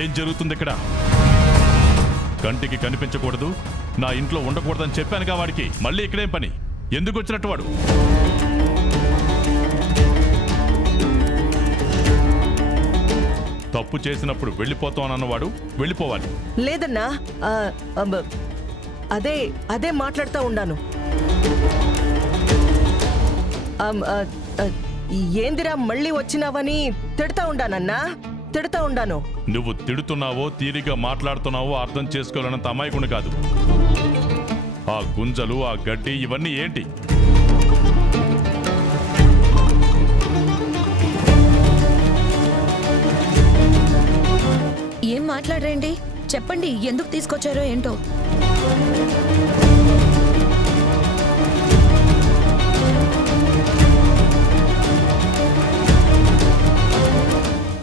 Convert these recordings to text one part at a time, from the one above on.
ఏం జరుగుతుంది ఇక్కడ? కంటికి కనిపించకూడదు, నా ఇంట్లో ఉండకూడదని చెప్పానుగా వాడికి. మళ్ళీ ఇక్కడేం పని? ఎందుకు వచ్చినట్టు వాడు? తప్పు చేసినప్పుడు వెళ్ళిపోతానన్నవాడు వెళ్ళిపోవాలి. లేదన్నా, అదే అదే మాట్లాడుతూ ఉండాను. ఏందిరా మళ్ళీ వచ్చినావని తిడతా ఉండానన్నా, తిడతా ఉండాను. నువ్వు తిడుతున్నావో తీరిగా మాట్లాడుతున్నావో అర్థం చేసుకోవాలన్నంత అమాయకుని కాదు. ఆ గుంజలు, ఆ గడ్డి ఇవన్నీ ఏంటి? ఏం మాట్లాడరండి? చెప్పండి, ఎందుకు తీసుకొచ్చారో ఏంటో.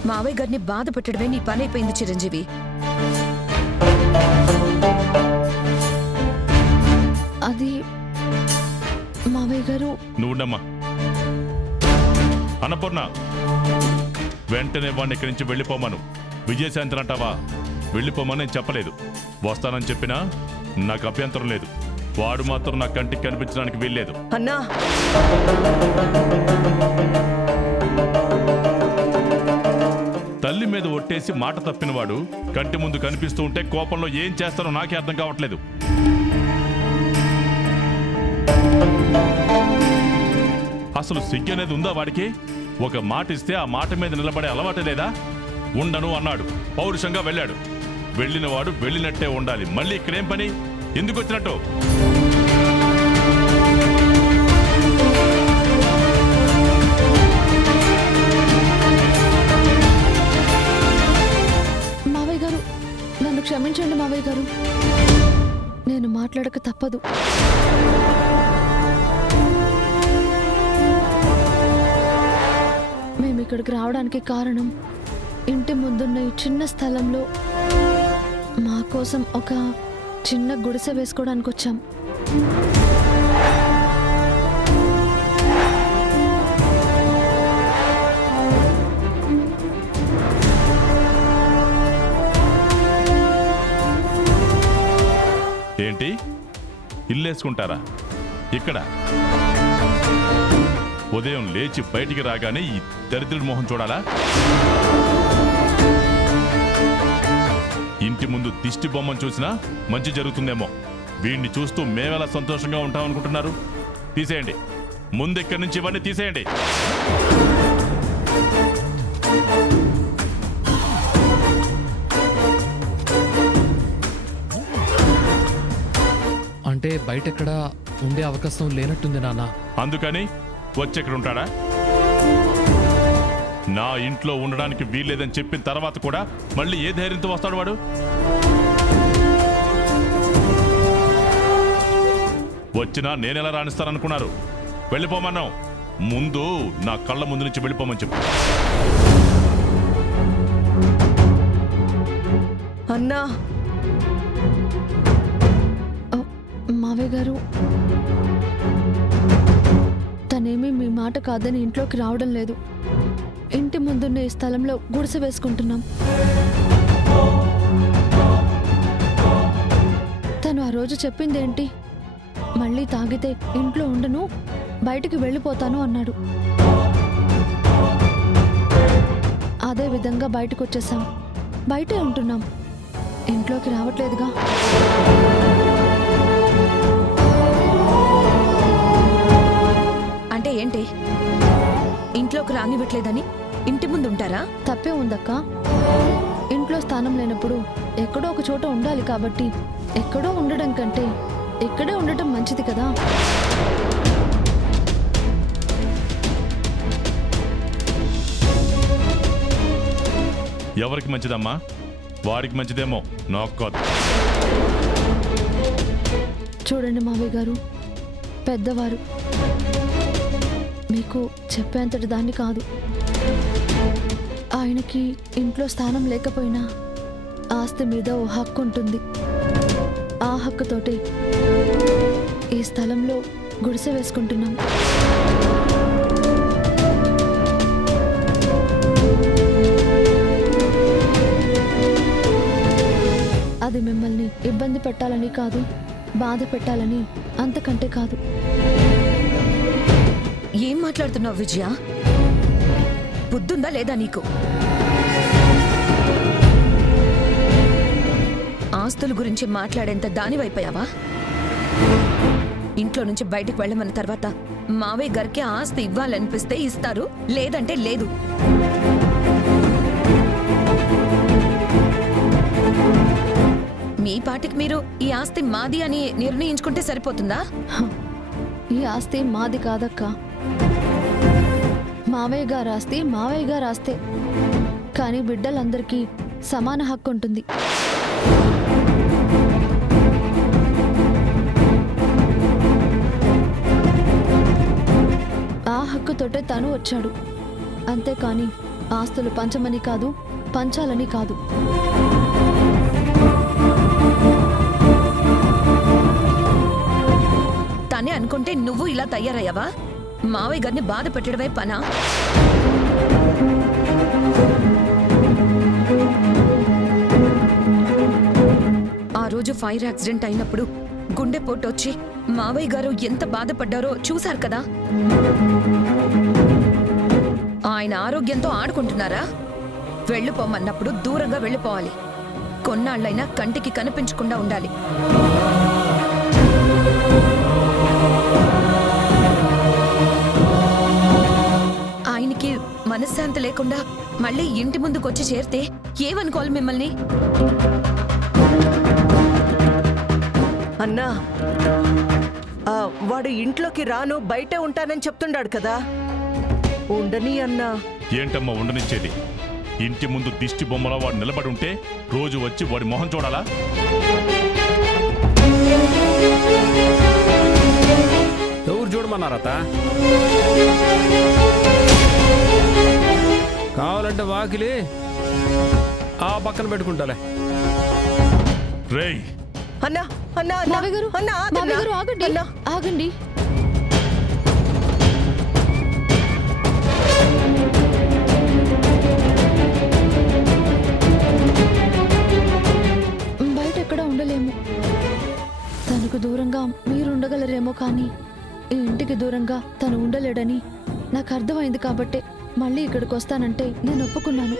మావయ్య గారిని బాధ పెట్టడమే నీ పని అయిపోయింది చిరంజీవి. అది మావయ్య గారు. నువ్వుండమ్మా. అన్నపూర్ణ, వెంటనే వాడిని ఇక్కడి నుంచి వెళ్ళిపోమను. విజయశాంతి అంటావా? వెళ్ళిపోమని నేను చెప్పలేదు. వస్తానని చెప్పినా నాకు అభ్యంతరం లేదు. వాడు మాత్రం నా కంటికి కనిపించడానికి వీల్లేదు. అన్నా, తల్లి మీద ఒట్టేసి మాట తప్పినవాడు కంటి ముందు కనిపిస్తూ ఉంటే కోపంలో ఏం చేస్తారో నాకే అర్థం కావట్లేదు. అసలు సిగ్గు అనేది ఉందా వాడికి? ఒక మాట ఇస్తే ఆ మాట మీద నిలబడే అలవాటు లేదా? ఉండను అన్నాడు, పౌరుషంగా వెళ్ళాడు. వెళ్ళినవాడు వెళ్ళినట్టే ఉండాలి. మళ్ళీ ఇక్కడేం పని? ఎందుకు వచ్చినట్టు? మావయ్య గారు, నన్ను క్షమించండి మావయ్య గారు. నేను మాట్లాడక తప్పదు. మేము ఇక్కడికి రావడానికి కారణం, ఇంటి ముందున్న ఈ చిన్న స్థలంలో మా కోసం ఒక చిన్న గుడిసె వేసుకోవడానికి వచ్చాం. ఏంటి, ఇల్లేసుకుంటారా ఇక్కడ? ఉదయం లేచి బయటికి రాగానే ఈ దరిద్రుడి మొహం చూడాలా? ఇంటి ముందు దిష్టి బొమ్మను చూసినా మంచి జరుగుతుందేమో. వీడిని చూస్తూ మేమెలా సంతోషంగా ఉంటామనుకుంటున్నారు? తీసేయండి, ముందు ఇక్కడి నుంచి ఇవన్నీ తీసేయండి. అంటే బయటెక్కడ ఉండే అవకాశం లేనట్టుంది నాన్న. అందుకని వచ్చెక్కడ ఉంటాడా? నా ఇంట్లో ఉండడానికి వీల్లేదని చెప్పిన తర్వాత కూడా మళ్ళీ ఏ ధైర్యంతో వస్తాడు వాడు? వచ్చినా నేనెలా రాణిస్తాననుకున్నారు? వెళ్ళిపోమన్నాం. ముందు నా కళ్ళ ముందు నుంచి వెళ్ళిపోమని చెప్పు. అన్నా, మావయ్య గారు, తనేమీ మీ మాట కాదని ఇంట్లోకి రావడం లేదు. ఇంటి ముందున్న ఈ స్థలంలో గుడిసె వేసుకుంటున్నాం. తను ఆ రోజు చెప్పిందేంటి? మళ్ళీ తాగితే ఇంట్లో ఉండను, బయటికి వెళ్ళిపోతాను అన్నాడు. అదే విధంగా బయటకు వచ్చేసాం. బయటే ఉంటున్నాం, ఇంట్లోకి రావట్లేదుగా. అంటే ఏంటి? ఇంట్లోకి రానివ్వట్లేదని ఇంటి ముందు ఉంటారా? తప్పే ఉందక్క. ఇంట్లో స్థానం లేనప్పుడు ఎక్కడో ఒక చోట ఉండాలి కాబట్టి ఎక్కడో ఉండడం కంటే ఇక్కడే ఉండటం మంచిది కదా. ఎవరికి మంచిదమ్మా? వాడికి మంచిదేమో, నాకు కాదు. చూడండి మావయ్య గారు, పెద్దవారు, మీకు చెప్పేంతటి దాన్ని కాదు. ఆయనకి ఇంట్లో స్థానం లేకపోయినా ఆస్తి మీద ఓ హక్కు ఉంటుంది. ఆ హక్కుతోటి ఈ స్థలంలో గుడిసె వేసుకుంటున్నాం. అది మిమ్మల్ని ఇబ్బంది పెట్టాలని కాదు, బాధ పెట్టాలని, అంతకంటే కాదు. ఏం మాట్లాడుతున్నావు విజయ? బుద్ధుందా లేదా నీకు? ఆస్తుల గురించి మాట్లాడేంత దానివైపోయావా? ఇంట్లో నుంచి బయటకు వెళ్ళమన్న తర్వాత మావయ్య గారికి ఆస్తి ఇవ్వాలనిపిస్తే ఇస్తారు, లేదంటే లేదు. మీ పాటికి మీరు ఈ ఆస్తి మాది అని నిర్ణయించుకుంటే సరిపోతుందా? ఈ ఆస్తి మాది కాదక్క. మావయ్య గారు ఆస్తి మావయ్య గారు ఆస్తే, కానీ బిడ్డలందరికీ సమాన హక్కు ఉంటుంది. ఆ హక్కుతోటే తను వచ్చాడు, అంతేకాని ఆస్తులు పంచమని కాదు, పంచాలని కాదు. తనే అనుకుంటే నువ్వు ఇలా తయారయ్యావా? మావయ్య గారిని బాధ పెట్టడమే పనా? ఆ రోజు ఫైర్ యాక్సిడెంట్ అయినప్పుడు గుండెపోటు వచ్చి మావయ్య గారు ఎంత బాధపడ్డారో చూశారు కదా. ఆయన ఆరోగ్యంతో ఆడుకుంటున్నారా? వెళ్ళిపోమన్నప్పుడు దూరంగా వెళ్ళిపోవాలి. కొన్నాళ్ళైనా కంటికి కనిపించకుండా ఉండాలి. ఆయనకి మనశ్శాంతి లేకుండా మళ్ళీ ఇంటి ముందుకొచ్చి చేరితే ఏమనుకోవాలి మిమ్మల్ని? అన్నా, వాడు ఇంట్లోకి రాను, బయటే ఉంటానని చెప్తున్నాడు కదా, ఉండని అన్నా. ఏంటమ్మా ఉండనిచ్చేది? ఇంటి ముందు దిష్టి బొమ్మలా వాడు నిలబడి ఉంటే రోజు వచ్చి వాడి మొహం చూడాలా? ఎవరు చూడమన్నారత? కావాలంటే వాకిలి ఆ పక్కన పెట్టుకుంటాలే. రేయ్ అన్నా అన్నా మావయ్య గారు, అన్నా, మావయ్య గారు, ఆగండి, అన్నా. ఆగండి. బయట ఎక్కడ ఉండలేము. తనకు దూరంగా మీరు ఉండగలరేమో, కానీ ఈ ఇంటికి దూరంగా తను ఉండలేడని నాకు అర్థమైంది. కాబట్టే మళ్ళీ ఇక్కడికి వస్తానంటే నేను ఒప్పుకున్నాను.